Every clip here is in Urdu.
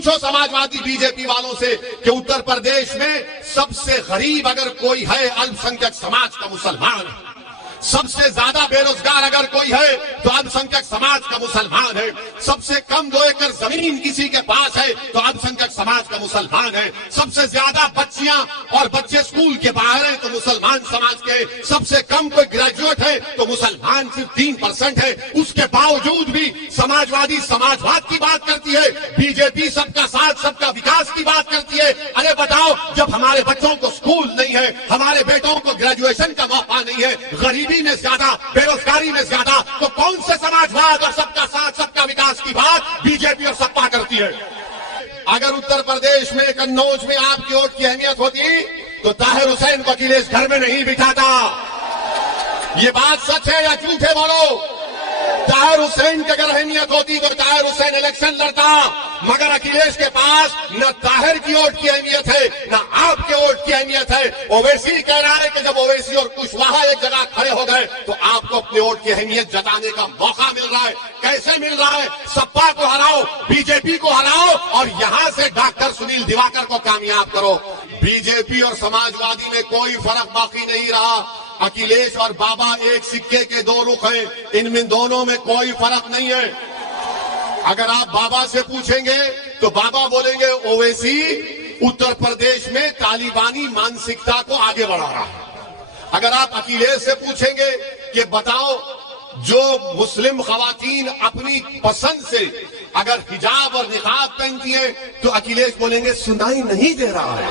پوچھو سماجوادی بی جے پی والوں سے کہ اتر پردیش میں سب سے غریب اگر کوئی ہے الپسنکھیک سماج کا مسلمان ہے، سب سے زیادہ بے روزگار اگر کوئی ہے تو الپسنکھیک سماج کا مسلمان ہے، سب سے کم 2 ایکڑ زمین کسی کے پاس ہے تو الپسنکھیک سماج کا مسلمان ہے، سب سے زیادہ بچیاں اور بچے اسکول کے باہر ہیں تو مسلمان سماج کے، سب سے کم کوئی گریجویٹ ہے تو مسلمان صرف 3% ہے۔ اس کے باوجود بھی سماجوادی سماجواد کی بات کرتی ہے، بی جے پی سب کا ساتھ سب کا وکاس کی بات کرتی ہے۔ ارے بتاؤ، جب ہمارے بچوں کو اسکول نہیں ہے، ہمارے بیٹوں کو گریجویشن کا موقع نہیں ہے، غریبی میں زیادہ، بے روزگاری میں زیادہ، تو کون سے سماجواد اور سب کا ساتھ سب کا وکاس کی بات بی جے پی اور سپا کرتی ہے؟ اگر اتر پردیش میں قنوج میں آپ کی ووٹ کی اہمیت ہوتی تو طاہر حسین کو اکھلیش گھر میں نہیں بٹھاتا۔ یہ بات سچ ہے یا جھوٹ ہے بولو؟ طاہر حسین کی اگر اہمیت ہوتی تو طاہر حسین الیکشن لڑتا، مگر اکھلیش کے پاس نہ طاہر کی ووٹ کی اہمیت ہے نہ آپ کے ووٹ کی اہمیت ہے۔ اویسی کہہ رہا ہے کہ جب اویسی اور کشواہا ایک جگہ کھڑے ہو گئے تو آپ کو اپنے ووٹ کی اہمیت جتانے کا موقع مل رہا ہے۔ کیسے مل رہا ہے؟ سپا کو ہراؤ، بی جے پی کو ہراؤ اور یہاں سے ڈاکٹر سنیل دیواکر کو کامیاب کرو۔ بی جے پی اور سماجوادی میں کوئی فرق باقی نہیں رہا۔ اکھلیش اور بابا ایک سکے کے 2 رخ ہیں، ان میں دونوں میں کوئی فرق نہیں ہے۔ اگر آپ بابا سے پوچھیں گے تو بابا بولیں گے اویسی اتر پردیش میں طالبانی مانسکتا کو آگے بڑھا رہا ہے۔ اگر آپ اکھلیش سے پوچھیں گے کہ بتاؤ جو مسلم خواتین اپنی پسند سے اگر حجاب اور نقاب پہنتی ہیں تو اکھلیش بولیں گے سنائی نہیں دے رہا ہے۔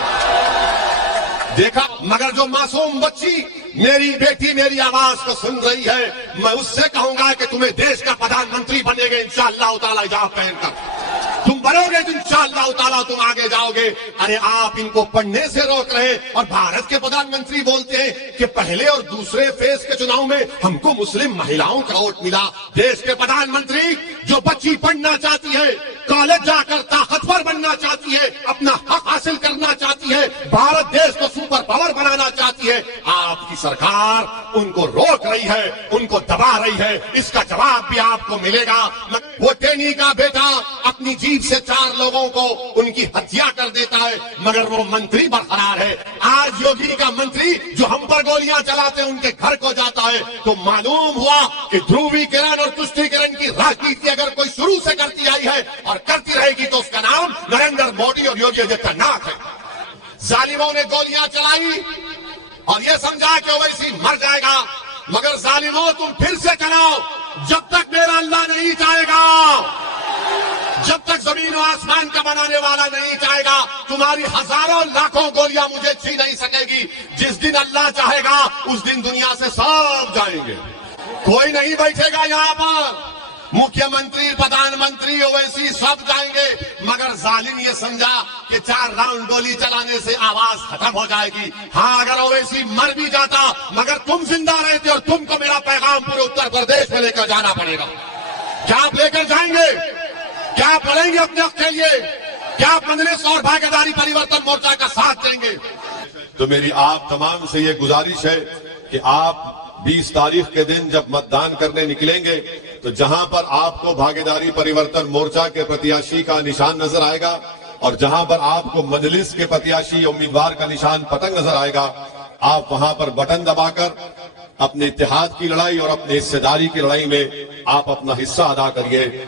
دیکھا، مگر جو معصوم بچی میری بیٹی میری آواز کو سن رہی ہے، میں اس سے کہوں گا کہ تمہیں دیش کا پردھان منتری بنے گے انشاءاللہ تعالی حجاب پہن کر، تم بنو گے تو انشاءاللہ تعالی تم آگے جاؤ گے۔ ارے آپ ان کو پڑھنے سے روک رہے اور بھارت کے پردھان منتری بولتے ہیں کہ پہلے اور دوسرے فیز کے چناؤ میں ہم کو مسلم مہیلاؤں کا ووٹ ملا۔ دیش کے پردھان منتری جو بچی پڑھنا چاہتی ہے، کالج جا کر طاقتور بننا چاہتی ہے، اپنا حق حاصل کرنا چاہتی ہے، بھارت دیش کو سپر پاور بنانا چاہتی ہے، آپ کی سرکار ان کو روک رہی ہے، ان کو دبا رہی ہے۔ اس کا جواب بھی آپ کو ملے گا۔ وہ ٹینی کا بیٹا اپنی جیب سے 4 لوگوں کو ان کی ہتیا کر دیتا ہے مگر وہ منتری برقرار ہے۔ آج یوگی کا منتری جو ہم پر گولیاں چلاتے ہیں ان کے گھر کو جاتا ہے تو معلوم ہوا کہ دھروی کرن اور تشتی کرن کی راجنیتی اگر کوئی شروع سے کرتی آئی ہے اور کرتی رہے گی تو اس کا نام نریندر مودی اور یوگی آدتیہ ناتھ ہے۔ ظالموں نے گولیاں چلائی اور یہ سمجھا کہ اویسی مر جائے گا، مگر ظالموں تم پھر سے چلاؤ جب تک میرا اللہ نہیں چاہے گا، جب تک زمین و آسمان کا بنانے والا نہیں چاہے گا، تمہاری ہزاروں لاکھوں گولیاں مجھے چھین نہیں سکے گی۔ جس دن اللہ چاہے گا اس دن دنیا سے سب جائیں گے، کوئی نہیں بیٹھے گا یہاں پر، مکھیہ منتری پردھان منتری اویسی سب جائیں گے، مگر ظالم یہ سمجھا کہ 4 راؤنڈ گولی چلانے سے آواز ختم ہو جائے گی۔ ہاں اگر اویسی مر بھی جاتا مگر تم زندہ رہتے اور تم کو میرا پیغام پورے اتر پردیش میں لے کر جانا پڑے گا۔ کیا آپ لے کر جائیں گے؟ کیا آپ لڑیں گے اپنے حق کے لیے؟ کیا آپ مجلس اور بھاگیداری پریورتن مورچہ کا ساتھ دیں گے؟ تو میری آپ تمام سے یہ گزارش ہے کہ آپ 20 تاریخ کے دن جب متدان کرنے نکلیں گے تو جہاں پر آپ کو بھاگیداری پریورتن مورچہ کے پرتیاشی کا نشان نظر آئے گا اور جہاں پر آپ کو مجلس کے پرتیاشی امیدوار کا نشان پتنگ نظر آئے گا، آپ وہاں پر بٹن دبا کر اپنے اتحاد کی لڑائی اور اپنے حصے داری کی لڑائی میں آپ اپنا حصہ ادا کریے۔